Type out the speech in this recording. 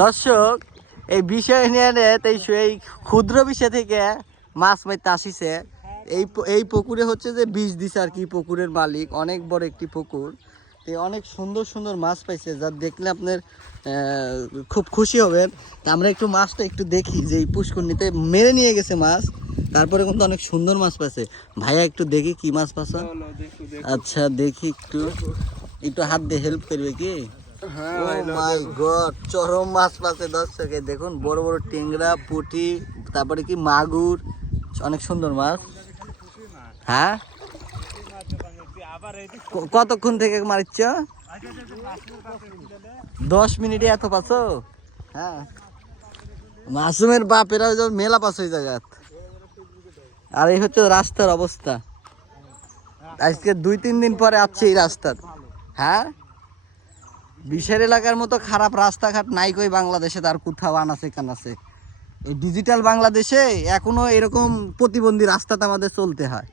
দর্শক এই বিষয় নিয়ে এই ক্ষুদ্র বিষয় থেকে মাছ মারতে আসিছে। এই পুকুরে হচ্ছে যে বিষ দিছে আর কি, পুকুরের মালিক অনেক বড় একটি পুকুর, অনেক সুন্দর সুন্দর মাছ পাইছে, যা দেখলে আপনার খুব খুশি হবেন। তা আমরা একটু মাছটা একটু দেখি যে এই পুষ্করণীতে মেরে নিয়ে গেছে মাছ, তারপরে কিন্তু অনেক সুন্দর মাছ পাইছে। ভাইয়া একটু দেখি কি মাছ পাইছে। আচ্ছা দেখি, একটু একটু হাত দিয়ে হেল্প করবে কি? ও মাই গড, চরম মাছ পাচ্ছে দর্শকে দেখুন, বড় বড় টেংরা, পুঁটি, তারপরে কি মাগুর, অনেক সুন্দর মাছ। হ্যাঁ, কতক্ষণ থেকে মারিচ্ছ? 10 মিনিটে এত পাচ্ছ? হ্যাঁ, মাসুমের বাপেরা মেলা পাস হয়ে জায়গা। আর এই হচ্ছে রাস্তার অবস্থা, আজকে 2-3 দিন পরে আসছে এই রাস্তার। হ্যাঁ, বিশের এলাকার মতো খারাপ রাস্তাঘাট নাই কই বাংলাদেশে, তার কোথাও আনাছে কানাছে। এই ডিজিটাল বাংলাদেশে এখনো এরকম প্রতিবন্ধী রাস্তাতে আমাদের চলতে হয়।